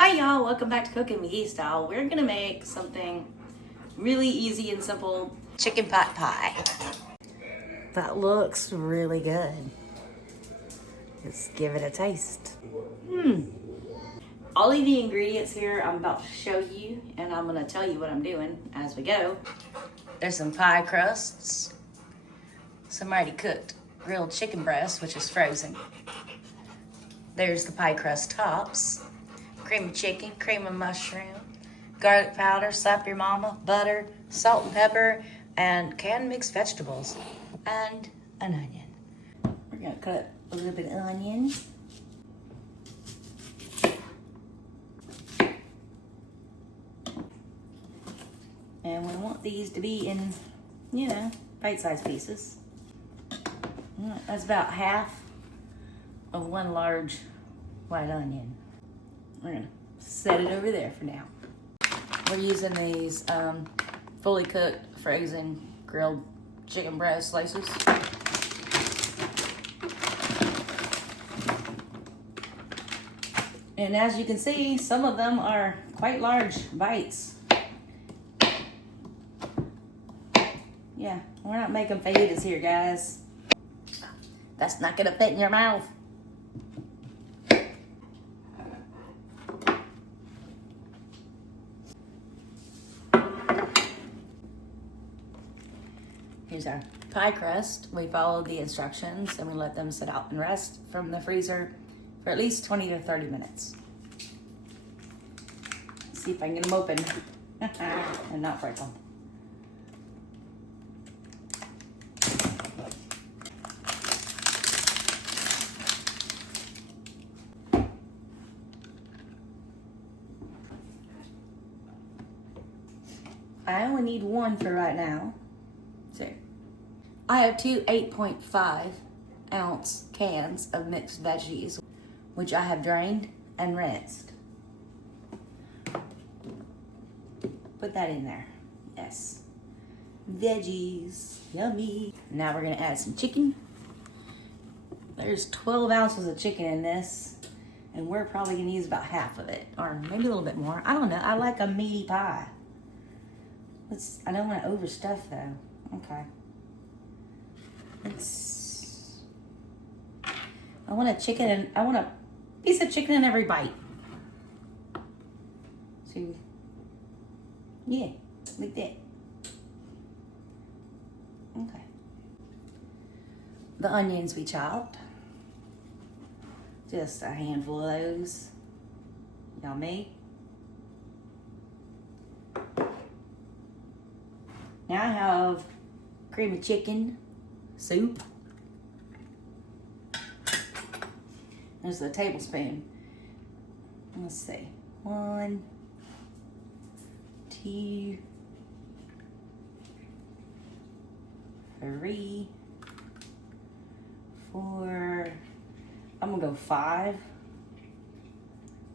Hi y'all, welcome back to Cooking McGee Style. We're gonna make something really easy and simple, chicken pot pie. That looks really good. Let's give it a taste. All of the ingredients here I'm about to show you, and I'm gonna tell you what I'm doing as we go. There's some pie crusts, some already cooked grilled chicken breast, which is frozen. There's the pie crust tops, cream of chicken, cream of mushroom, garlic powder, slap your mama, butter, salt and pepper, and canned mixed vegetables, and an onion. We're gonna cut a little bit of onion. And we want these to be in, bite-sized pieces. That's about half of one large white onion. We're gonna set it over there for now. We're using these fully cooked, frozen, grilled chicken breast slices. And as you can see, some of them are quite large bites. Yeah, we're not making fajitas here, guys. That's not gonna fit in your mouth. Here's our pie crust. We followed the instructions and we let them sit out and rest from the freezer for at least 20 to 30 minutes. Let's see if I can get them open and not break them. I only need one for right now. So I have two 8.5 ounce cans of mixed veggies, which I have drained and rinsed. Put that in there. Yes. Veggies. Yummy. Now we're gonna add some chicken. There's 12 ounces of chicken in this, and we're probably gonna use about half of it, or maybe a little bit more. I don't know. I like a meaty pie. I don't want to overstuff though. Okay. I want a piece of chicken in every bite. So, yeah, like that. Okay. The onions we chopped. Just a handful of those. Yummy. Now I have cream of chicken soup. There's a tablespoon. Let's see. 1, 2, 3, 4. I'm gonna go 5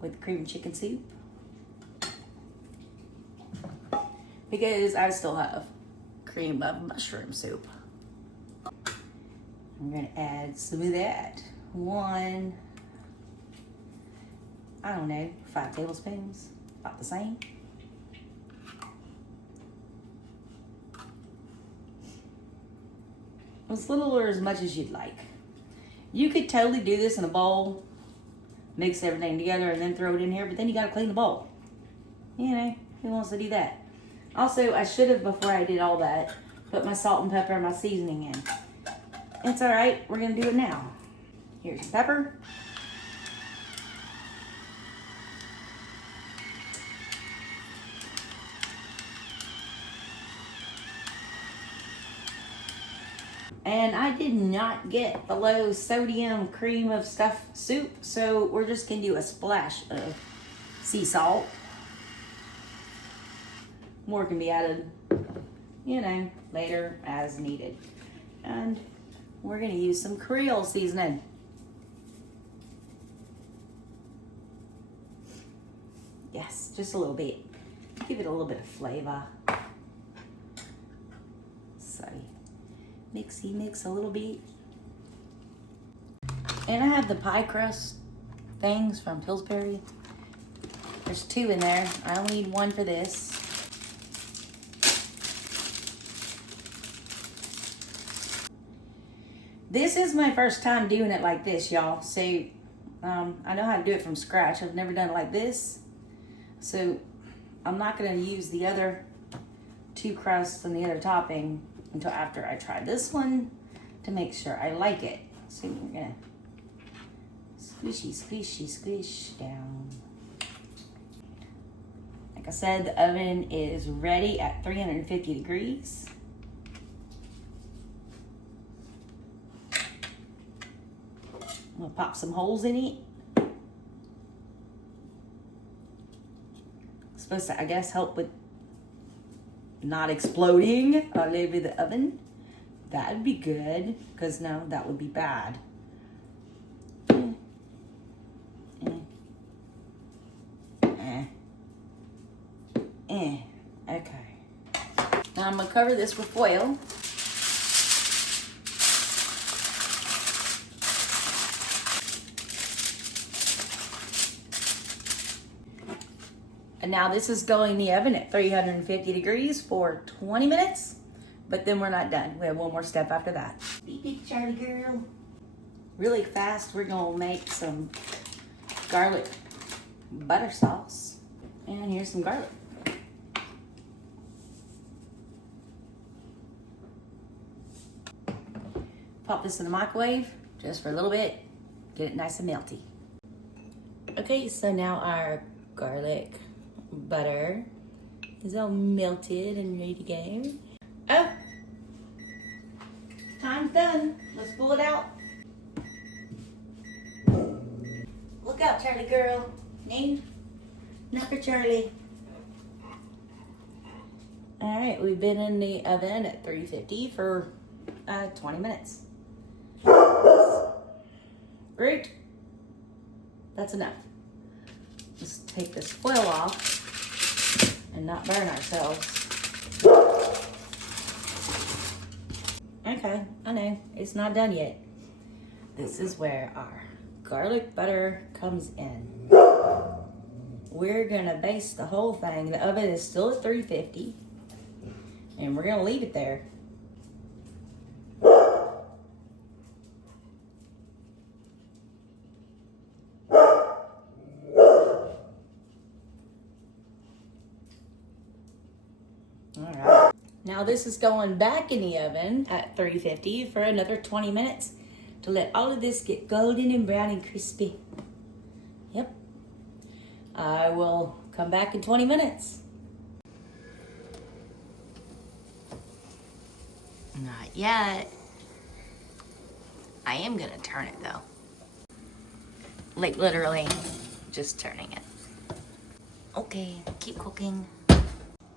with cream of chicken soup. Because I still have cream of mushroom soup. I'm gonna add some of that. 1, I don't know, 5 tablespoons, about the same. As little or as much as you'd like. You could totally do this in a bowl, mix everything together and then throw it in here, but then you gotta clean the bowl. Who wants to do that? Also, I should have, before I did all that, put my salt and pepper and my seasoning in. It's all right, we're gonna do it now. Here's your pepper. And I did not get the low sodium cream of stuff soup, so we're just gonna do a splash of sea salt. More can be added, later as needed. And we're gonna use some Creole seasoning. Yes, just a little bit. Give it a little bit of flavor. So, mix a little bit. And I have the pie crust things from Pillsbury. There's 2 in there. I only need 1 for this. This is my first time doing it like this, y'all. So, I know how to do it from scratch. I've never done it like this. So, I'm not going to use the other 2 crusts and the other topping until after I try this one to make sure I like it. So, we're going to squish down. Like I said, the oven is ready at 350 degrees. I'm gonna pop some holes in it. It's supposed to, I guess, help with not exploding all over the oven. That'd be good, because no, that would be bad. Okay. Now I'm gonna cover this with foil. And now this is going in the oven at 350 degrees for 20 minutes, but then we're not done. We have one more step after that. Beep, beep, Charlie girl. Really fast, we're gonna make some garlic butter sauce. And here's some garlic. Pop this in the microwave just for a little bit, get it nice and melty. Okay, so now our garlic butter is all melted and ready to go. Oh, time's done. Let's pull it out. Look out, Charlie girl. No, not for Charlie. All right, we've been in the oven at 350 for 20 minutes. Great. That's enough. Let's take this foil off and not burn ourselves. Okay, I know, it's not done yet. This is where our garlic butter comes in. We're gonna baste the whole thing. The oven is still at 350, and we're gonna leave it there. Alright, now this is going back in the oven at 350 for another 20 minutes to let all of this get golden and brown and crispy. Yep. I will come back in 20 minutes. Not yet. I am gonna turn it though. Like literally just turning it. Okay, keep cooking.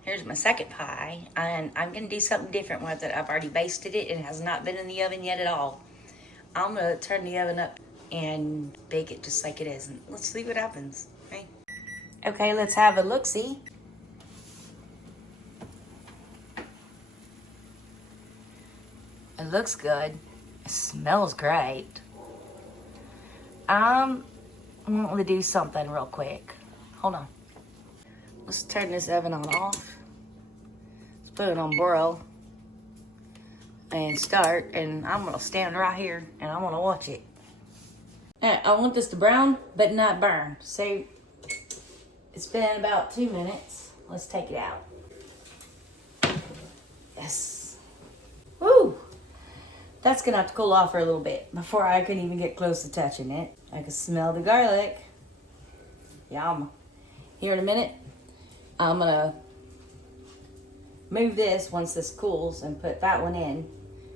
Here's my second pie, and I'm gonna do something different with it. I've already basted it and it has not been in the oven yet at all. I'm gonna turn the oven up and bake it just like it is, and let's see what happens, okay? Okay, let's have a look-see. It looks good. It smells great. I'm gonna do something real quick. Hold on. Let's turn this oven on off. Let's put it on broil and start, and I'm gonna stand right here and I'm gonna watch it. I want this to brown but not burn. So it's been about 2 minutes. Let's take it out. Yes. Woo! That's gonna have to cool off for a little bit before I can even get close to touching it. I can smell the garlic. Yum. Here in a minute, I'm gonna move this once this cools and put that one in.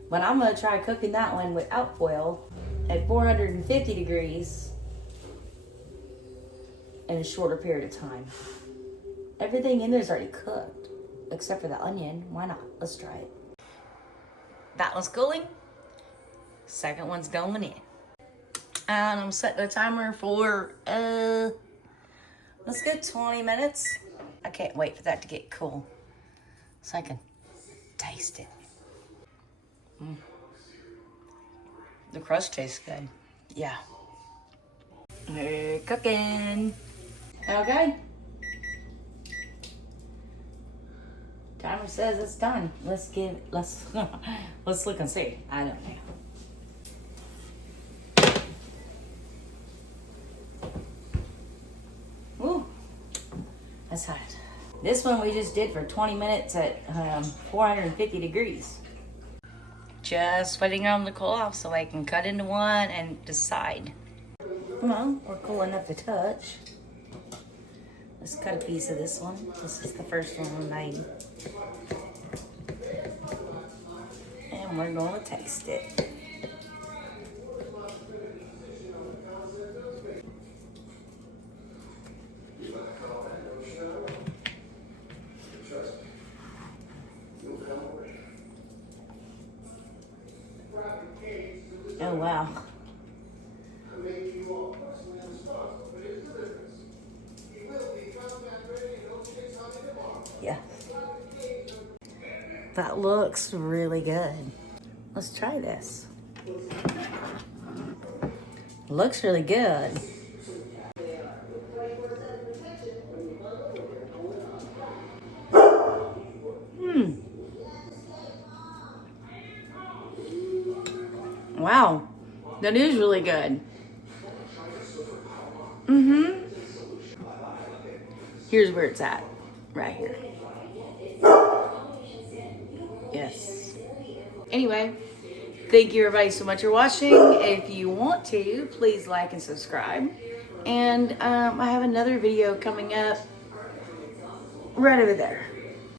But I'm gonna try cooking that one without foil at 450 degrees in a shorter period of time. Everything in there is already cooked, except for the onion. Why not? Let's try it. That one's cooling. Second one's going in. And I'm setting the timer for, let's go 20 minutes. I can't wait for that to get cool so I can taste it. The crust tastes good. Yeah. We're cooking. Okay, Timer says it's done. Let's let's look and see. I don't know. Woo, that's hot. This one we just did for 20 minutes at 450 degrees. Just waiting on the cool off so I can cut into one and decide. Well, we're cool enough to touch. Let's cut a piece of this one. This is the first one we made. And we're going to taste it. Oh, wow. Yeah. That looks really good. Let's try this. Looks really good. Wow, that is really good. Here's where it's at, right here. Yes. Anyway, thank you everybody so much for watching. If you want to, please like and subscribe. And I have another video coming up right over there.